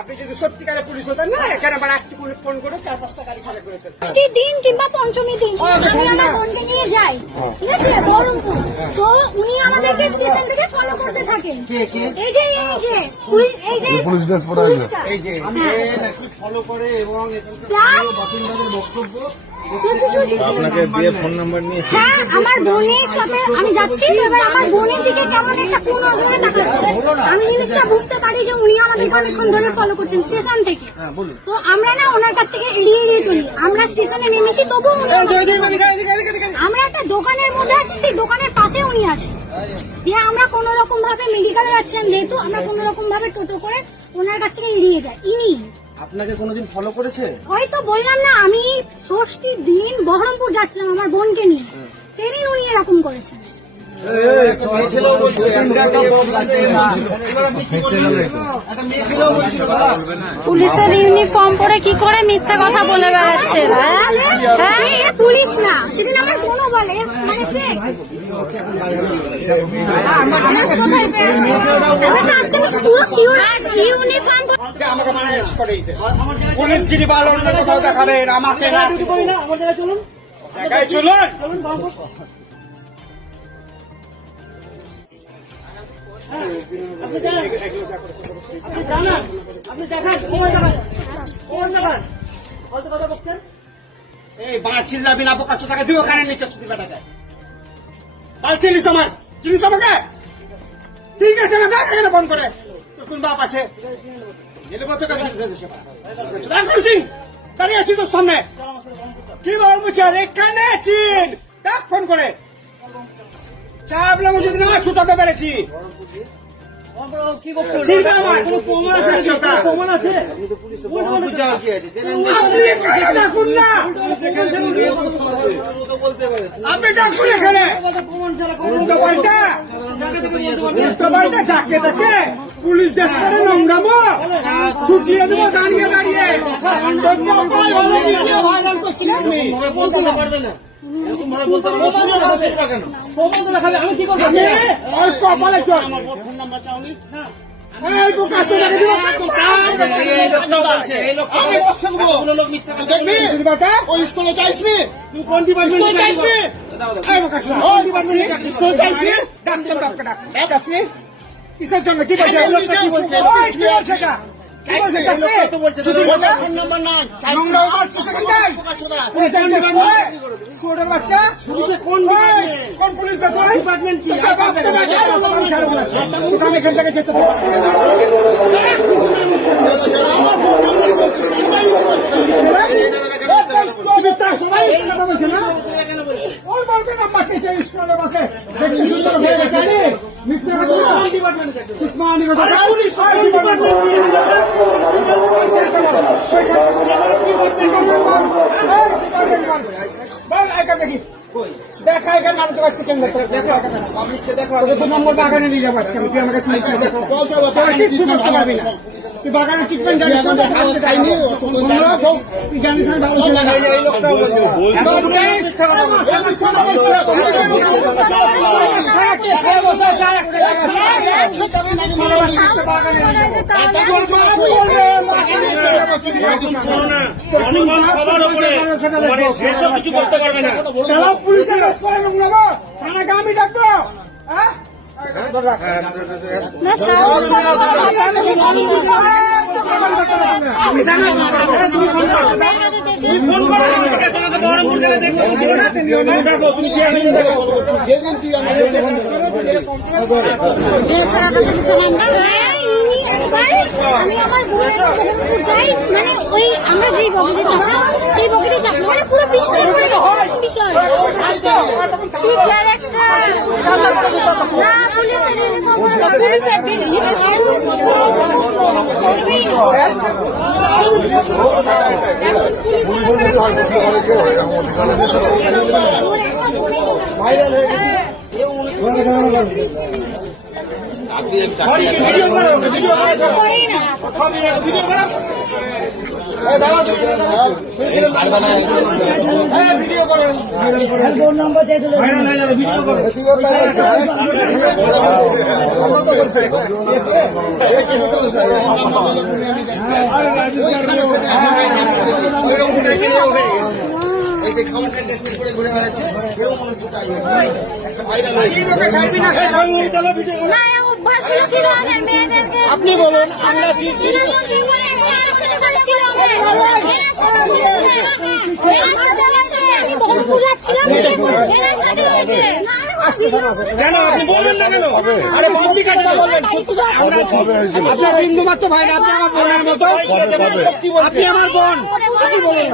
আপনি যদি সত্যিকারের পুলিশ হতেন না এখানে আমার একটি পুলিশ ফোন করে চার পাঁচটা গাড়ি খালি করে ফেলতেন দিন কিংবা পঞ্চমী দিন নিয়ে যাই ঠিক আছে বহরমপুর তো উনি আমাদেরকে স্টেশন থেকে ফলো করতে থাকেন এই যে এই যে এই যে পুলিশ ড্রেস পরে এই যে হ্যাঁ। ফলো করে এবং এখানকার বাসিন্দাদের বক্তব্য আপনাকে দিয়ে ফোন নাম্বার নিয়ে হ্যাঁ আমার বোনের সাথে আমি যাচ্ছি এবার আমার বোনের দিকে কেমন একটা কোন নজরে তাকাচ্ছে আমি জিনিসটা বুঝতে পারি যে উনি আমাদেরকে অনেকক্ষণ ধরে ফলো করছেন স্টেশন থেকে হ্যাঁ তো আমরা না ওনার কাছ থেকে এড়িয়ে এড়িয়ে চলি আমরা স্টেশনে নেমেছি আমাদের- আমরা একটা দোকানের মধ্যে আছি সেই দোকানের পাশে উনি আছে দিয়ে আমরা কোন রকম ভাবে মেডিকেলে যাচ্ছিলাম যেহেতু আমরা কোন রকম ভাবে টোটো করে ওনার কাছ থেকে এড়িয়ে যাই। ইনি। আপনাকে কোনোদিন ফলো করেছে? হয়তো বললাম না আমি ষষ্ঠীর দিন বহরমপুর যাচ্ছিলাম আমার বোনকে নিয়ে। সেদিন উনি এরকম করেছেন। পুলিশের ইউনিফর্ম পরে কি করে মিথ্যে কথা বলে বেড়াচ্ছে? হ্যাঁ? এ পুলিশ না সেদিন আমার বোনও বলে মানে আমাকে বা অন্য কোথাও দেখাবেন চলুন। চলুন। আপনি জানান আপনি দেখান প্রমাণ দেখান প্রমাণ দেখান হয়তো কথা বলছেন এই বাঁশ চিল্লাবি না, বোকা টাকা দিও কানে নিচে ছুটি বেটা যায় আমার, চিনিস আমাকে? ঠিক আছে, না, দেখ এখানে ফোন করে। কোন বাপ আছে? দাঁড়িয়ে আছি তোর সামনে? কি বলব স্যার এখানে চিন দেখ ফোন করে। যদি না ছুটাতে পেরেছি। আচ্ছা। আপনি ডাকুন এখানে। পুলিশ দেশ করে নোংরামো। ছুটিয়ে দেবো দাঁড়িয়ে দাঁড়িয়ে। ভাইরাল করছি আপনি বলতে পারবে না? কিসের জন্য? কি বলছে? ওই কি বলছে এটা কি বলছে যাসনি তো বলছে ছুটি বলছে ফোন নাম্বার না। বাচ্চা স্কুলে বসে মিথ্যে কথা দেখি এখানে আমি তো আজকে কেন দেখো দেখা তোকে তো নম্বর বাগানে নিয়ে যাব আজকে আমি তুই আমাকে কিচ্ছু করতে পারবি না তুই বাগানের ট্রিটমেন্ট জানিস তুই জানিস না পুলিশের রেস করে নোংরামো থানাকে আমি ডাকবো হ্যাঁ আমি আমার মানে আমরা মানে পিছনে আচ্ছা কি ভিডিও করো ভিডিও করো এই খাওয়ার টেস্ট করে ঘুরে বেড়াচ্ছে এরকম হচ্ছে তাই না ভিডিও আপনি বলুন আমরা কি কোনো? আপনি বলবেন না কেন? আরে বন্দি বলবেন আপনার বিন্দু মাত্র ভাই না আপনি আমার বোনের মতো। আপনি আমার বোন। করে বলে-